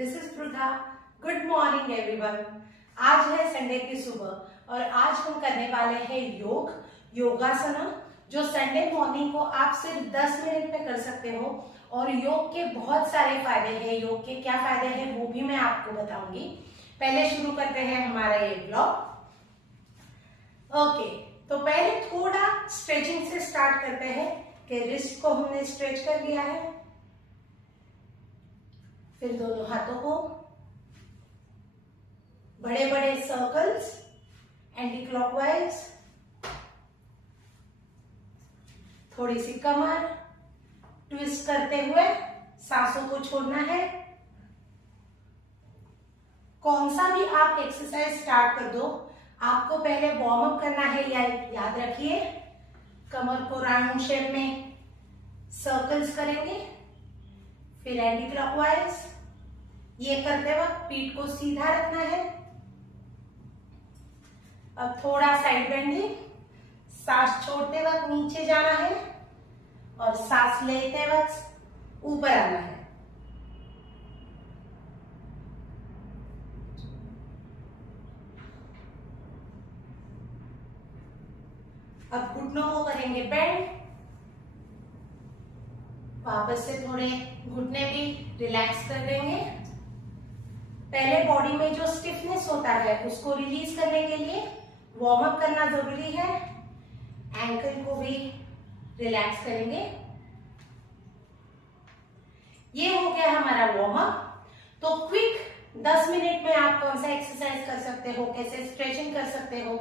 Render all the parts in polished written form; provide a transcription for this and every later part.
This is Pritha. Good morning everyone. आज है Sunday की सुबह और आज हम करने वाले हैं योगासन, जो संडे मॉर्निंग को आप सिर्फ 10 मिनट में कर सकते हो। और योग के बहुत सारे फायदे हैं। योग के क्या फायदे हैं वो भी मैं आपको बताऊंगी। पहले शुरू करते हैं हमारा ये ब्लॉग। ओके, तो पहले थोड़ा स्ट्रेचिंग से स्टार्ट करते हैं कि रिस्ट को हमने स्ट्रेच कर लिया है। फिर दोनों हाथों को बड़े बड़े सर्कल्स एंटी क्लॉकवाइज, थोड़ी सी कमर ट्विस्ट करते हुए सांसों को छोड़ना है। कौन सा भी आप एक्सरसाइज स्टार्ट कर दो, आपको पहले वार्म अप करना है। याद रखिए, कमर को राउंड शेप में सर्कल्स करेंगे, फिर एंटी क्लॉकवाइज। ये करते वक्त पीठ को सीधा रखना है। अब थोड़ा साइड बेंडिंग, सांस छोड़ते वक्त नीचे जाना है और सांस लेते वक्त ऊपर आना है। अब घुटनों को करेंगे बेंड। वापस से थोड़े घुटने भी रिलैक्स कर देंगे। पहले बॉडी में जो स्टिफनेस होता है उसको रिलीज करने के लिए वार्म अप करना जरूरी है। एंकल को भी रिलैक्स करेंगे। ये हो गया हमारा वार्म अप। तो क्विक 10 मिनट में आप कौन सा एक्सरसाइज कर सकते हो, कैसे स्ट्रेचिंग कर सकते हो,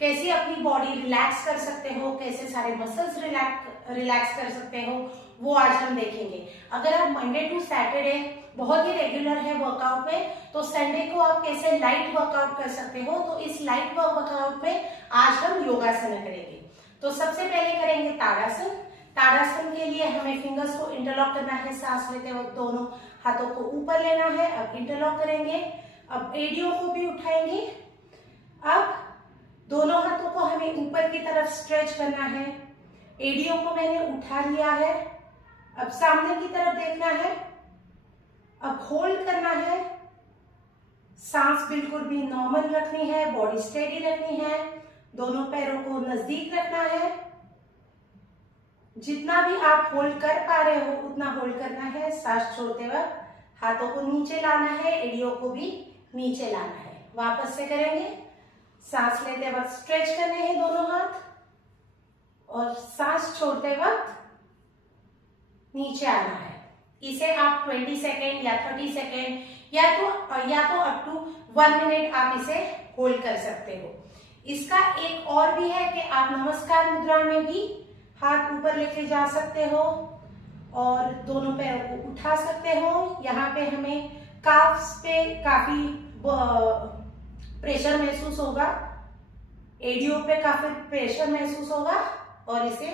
कैसे अपनी बॉडी रिलैक्स कर सकते हो, कैसे सारे मसल्स रिलैक्स कर सकते हो, वो आज हम देखेंगे। अगर आप मंडे टू सैटरडे बहुत ही रेगुलर है वर्कआउट में, तो संडे को आप कैसे लाइट वर्कआउट कर सकते हो। तो इस लाइट वर्कआउट में आज हम योगासन करेंगे। तो सबसे पहले करेंगे ताड़ासन। ताड़ासन के लिए हमें फिंगर्स को इंटरलॉक करना है। सांस लेते वक्त दोनों हाथों को ऊपर लेना है। अब इंटरलॉक करेंगे। अब एड़ियों को भी उठाएंगे। अब दोनों हाथों को हमें ऊपर की तरफ स्ट्रेच करना है। एड़ियों को मैंने उठा लिया है। अब सामने की तरफ देखना है। अब होल्ड करना है। सांस बिल्कुल भी नॉर्मल रखनी है, बॉडी स्टेडी रखनी है, दोनों पैरों को नजदीक रखना है। जितना भी आप होल्ड कर पा रहे हो उतना होल्ड करना है। सांस छोड़ते वक्त हाथों को नीचे लाना है, एड़ियों को भी नीचे लाना है। वापस से करेंगे। सांस लेते वक्त स्ट्रेच करने हैं दोनों हाथ और सांस छोड़ते वक्त नीचे आना है। इसे आप 20 सेकेंड या 30 सेकेंड या तो अप टू 1 मिनट आप इसे होल्ड कर सकते हो। इसका एक और भी है कि आप नमस्कार मुद्रा में भी हाथ ऊपर लेके जा सकते हो और दोनों पैरों को उठा सकते हो। यहाँ पे हमें काफ्स पे काफी प्रेशर महसूस होगा, एड़ियों पे काफी प्रेशर महसूस होगा और इसे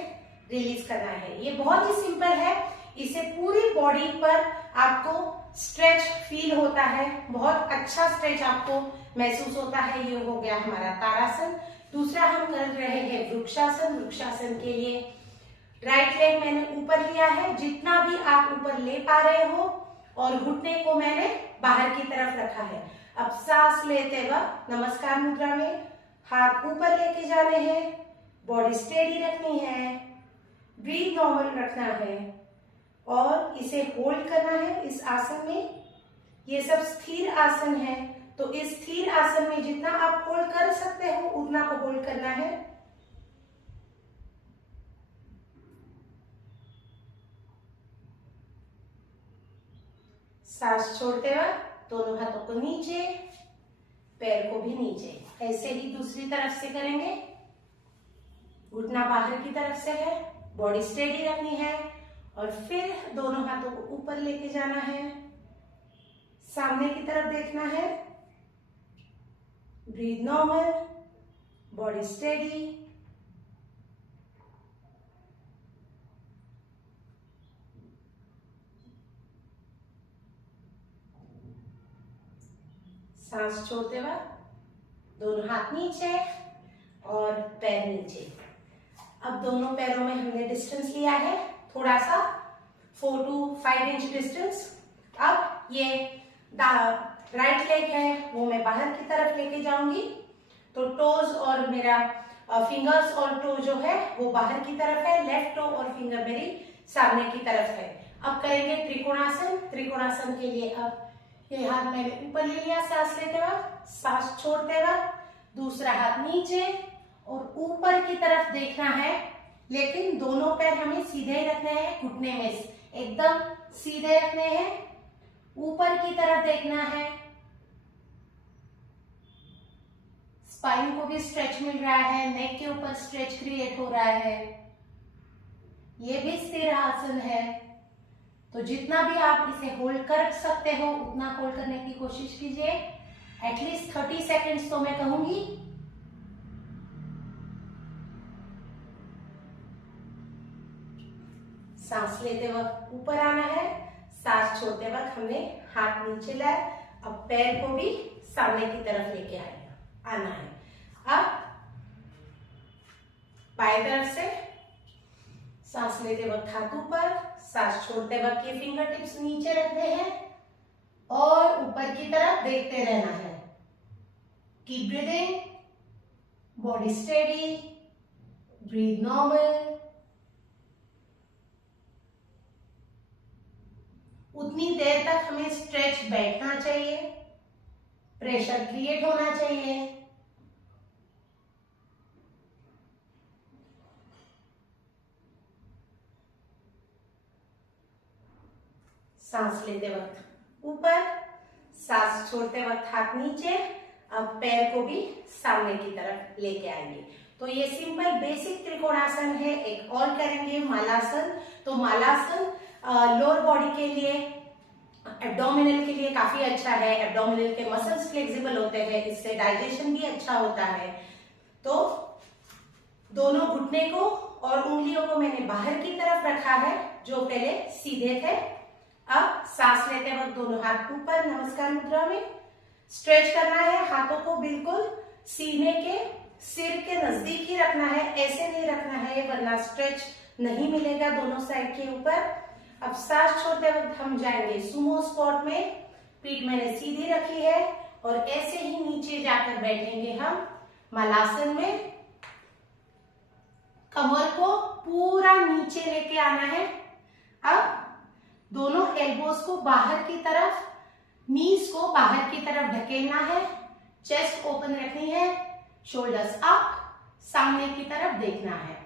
रिलीज करना है। ये बहुत ही सिंपल है। इसे पूरी बॉडी पर आपको स्ट्रेच फील होता है, बहुत अच्छा स्ट्रेच आपको महसूस होता है। ये हो गया हमारा ताड़ासन। दूसरा हम कर रहे हैं वृक्षासन। वृक्षासन के लिए राइट लेग मैंने ऊपर लिया है, जितना भी आप ऊपर ले पा रहे हो, और घुटने को मैंने बाहर की तरफ रखा है। अब सांस लेते वक्त नमस्कार मुद्रा में हाथ ऊपर लेके जाने हैं, बॉडी स्टेडी रखनी है, ब्रीथ नॉर्मल रखना है और इसे होल्ड करना है इस आसन में। ये सब स्थिर आसन है, तो इस स्थिर आसन में जितना आप होल्ड कर सकते हो उतना को होल्ड करना है। सांस छोड़ते वक्त दोनों हाथों को नीचे, पैर को भी नीचे। ऐसे ही दूसरी तरफ से करेंगे। घुटना बाहर की तरफ से है, बॉडी स्टेडी रखनी है और फिर दोनों हाथों को ऊपर लेके जाना है, सामने की तरफ देखना है, ब्रीथ नॉर्मल, बॉडी स्टेडी। सांस छोड़ते वक्त दोनों हाथ नीचे और पैर नीचे। अब दोनों पैरों में हमने डिस्टेंस लिया है थोड़ा सा 4 to 5 इंच डिस्टेंस। अब ये राइट लेग है वो मैं बाहर की तरफ लेके जाऊंगी, तो टोज और मेरा फिंगर्स और टो जो है वो बाहर की तरफ है, लेफ्ट टो और फिंगर मेरी सामने की तरफ है। अब करेंगे त्रिकोणासन। त्रिकोणासन के लिए अब ये हाथ मैंने ऊपर ले लिया सांस लेते वक्त, सांस छोड़ते वक्त दूसरा हाथ नीचे और ऊपर की तरफ देखना है, लेकिन दोनों पैर हमें सीधे रखने हैं, घुटने में एकदम सीधे रखने हैं, ऊपर की तरफ देखना है। स्पाइन को भी स्ट्रेच मिल रहा है, नेक के ऊपर स्ट्रेच क्रिएट हो रहा है। ये भी स्थिर आसन है, तो जितना भी आप इसे होल्ड कर सकते हो उतना होल्ड करने की कोशिश कीजिए। एटलीस्ट 30 सेकेंड्स तो मैं कहूंगी। सांस लेते वक्त ऊपर आना है, सांस छोड़ते वक्त हमने हाथ नीचे लाया, अब पैर को भी सामने की तरफ लेके आना है। अब बाएं तरफ से सांस लेते वक्त हाथ ऊपर, सांस छोड़ते वक्त ये फिंगर टिप्स नीचे रखते हैं और ऊपर की तरफ देखते रहना है। Keep breathing, body steady, breathe normal. उतनी देर तक हमें स्ट्रेच बैठना चाहिए, प्रेशर क्रिएट होना चाहिए। सांस लेते वक्त ऊपर, सांस छोड़ते वक्त हाथ नीचे, अब पैर को भी सामने की तरफ लेके आएंगे। तो ये सिंपल बेसिक त्रिकोणासन है। एक और करेंगे मालासन। तो मालासन लोअर बॉडी के लिए, एब्डोमिनल के लिए काफी अच्छा है। एब्डोमिनल के मसल्स फ्लेक्सिबल होते हैं, इससे डाइजेशन भी अच्छा होता है। तो दोनों घुटने को और उंगलियों को मैंने बाहर की तरफ रखा है, जो पहले सीधे थे। अब सांस लेते वक्त दोनों हाथ ऊपर नमस्कार मुद्रा में स्ट्रेच करना है। हाथों को बिल्कुल सीने के सिर के नजदीक ही रखना है, ऐसे नहीं रखना है वरना स्ट्रेच नहीं मिलेगा दोनों साइड के ऊपर। अब सांस छोड़ते वक्त हम जाएंगे सुमो स्क्वाट में। पीठ मैंने सीधी रखी है और ऐसे ही नीचे जाकर बैठेंगे हम मलासन में। कमर को पूरा नीचे लेके आना है। अब दोनों एल्बोज को बाहर की तरफ, नीज को बाहर की तरफ ढकेलना है, चेस्ट ओपन रखनी है, शोल्डर्स अप, सामने की तरफ देखना है।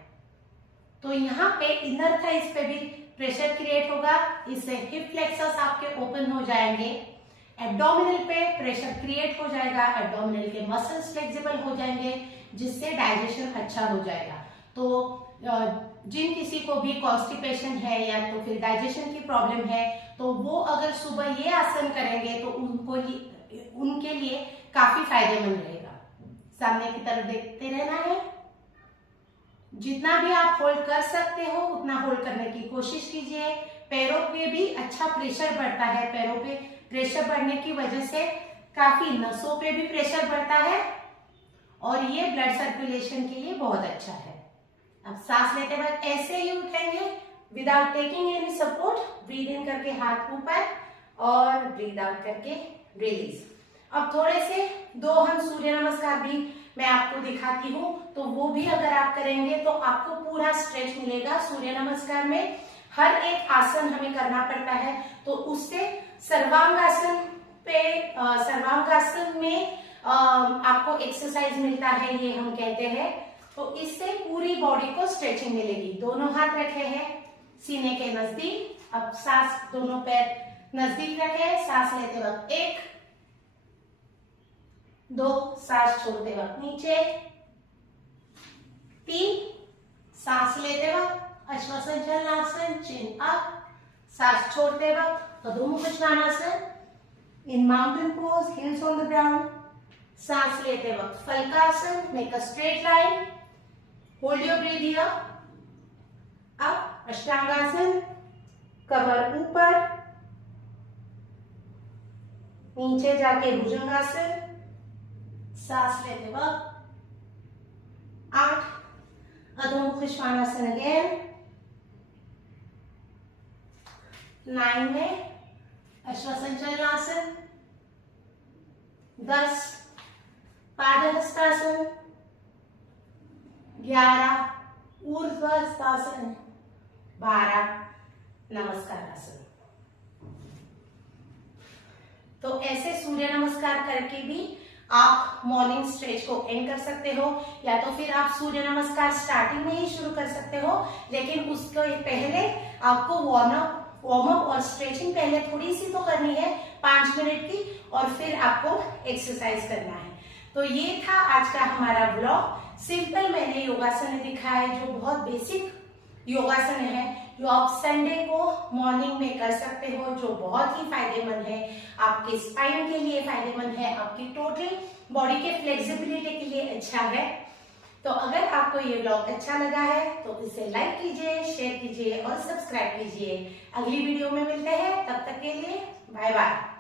तो यहाँ पे इनर थाइस पे भी प्रेशर क्रिएट होगा, इससे हिप फ्लेक्सर्स आपके ओपन हो जाएंगे। एब्डोमिनल पे प्रेशर क्रिएट हो जाएगा, एब्डोमिनल के मसल्स फ्लेक्सिबल हो जाएंगे, जिससे डाइजेशन अच्छा हो जाएगा। तो जिन किसी को भी कॉन्स्टिपेशन है या तो फिर डाइजेशन की प्रॉब्लम है, तो वो अगर सुबह ये आसन करेंगे तो उनके लिए काफी फायदेमंद रहेगा। सामने की तरफ देखते रहना है। जितना भी आप होल्ड कर सकते हो उतना होल्ड करने की कोशिश कीजिए। पैरों पे भी अच्छा प्रेशर बढ़ता है। पैरों पे प्रेशर बढ़ने की वजह से काफी नसों पे भी प्रेशर बढ़ता है और ये ब्लड सर्कुलेशन के लिए बहुत अच्छा है। अब सांस लेते वक्त ऐसे ही उठेंगे without taking any support. Breathe in करके हाथ ऊपर और ब्रीद आउट करके रिलीज। अब थोड़े से दो हम सूर्य नमस्कार भी मैं आपको दिखाती हूँ, तो वो भी अगर आप करेंगे तो आपको पूरा स्ट्रेच मिलेगा। सूर्य नमस्कार में हर एक आसन हमें करना पड़ता है, तो उससे सर्वांगासन में आपको एक्सरसाइज मिलता है, ये हम कहते हैं। तो इससे पूरी बॉडी को स्ट्रेचिंग मिलेगी। दोनों हाथ रखे हैं सीने के नजदीक। अब सांस दोनों पैर नजदीक रखे, सांस लेते वक्त 1 2, सांस छोड़ते वक्त नीचे 3, सांस लेते वक्त अश्वासन चलनासन, चिन अप, सांस छोड़ते वक्त Adhomukha Shvanasana in mountain pose, heels on the ground. सांस लेते वक्त Phalakasana, make a straight line, hold your breath here. अब अष्टांगासन, कमर ऊपर, नीचे जाके भुजंगासन, सांस लेते वक्त 8, अधोमुख श्वानासन अगेन, 9 में अश्वासन चलनासन, 10 पादहस्तासन, 11 ऊर्ध्वहस्तासन, 12 नमस्कार आसन। तो ऐसे सूर्य नमस्कार करके भी आप मॉर्निंग स्ट्रेच को एंड कर सकते हो, या तो फिर आप सूर्य नमस्कार स्टार्टिंग में ही शुरू कर सकते हो, लेकिन उसके पहले आपको वार्म अप और स्ट्रेचिंग पहले थोड़ी सी तो करनी है 5 मिनट की, और फिर आपको एक्सरसाइज करना है। तो ये था आज का हमारा ब्लॉग। सिंपल मैंने योगासन दिखाया है, जो बहुत बेसिक योगासन है, जो आप संडे को मॉर्निंग में कर सकते हो, जो बहुत ही फायदेमंद है, आपके स्पाइन के लिए फायदेमंद है, आपकी टोटल बॉडी के फ्लेक्सिबिलिटी के लिए अच्छा है। तो अगर आपको ये ब्लॉग अच्छा लगा है तो इसे लाइक कीजिए, शेयर कीजिए और सब्सक्राइब कीजिए। अगली वीडियो में मिलते हैं, तब तक के लिए बाय बाय।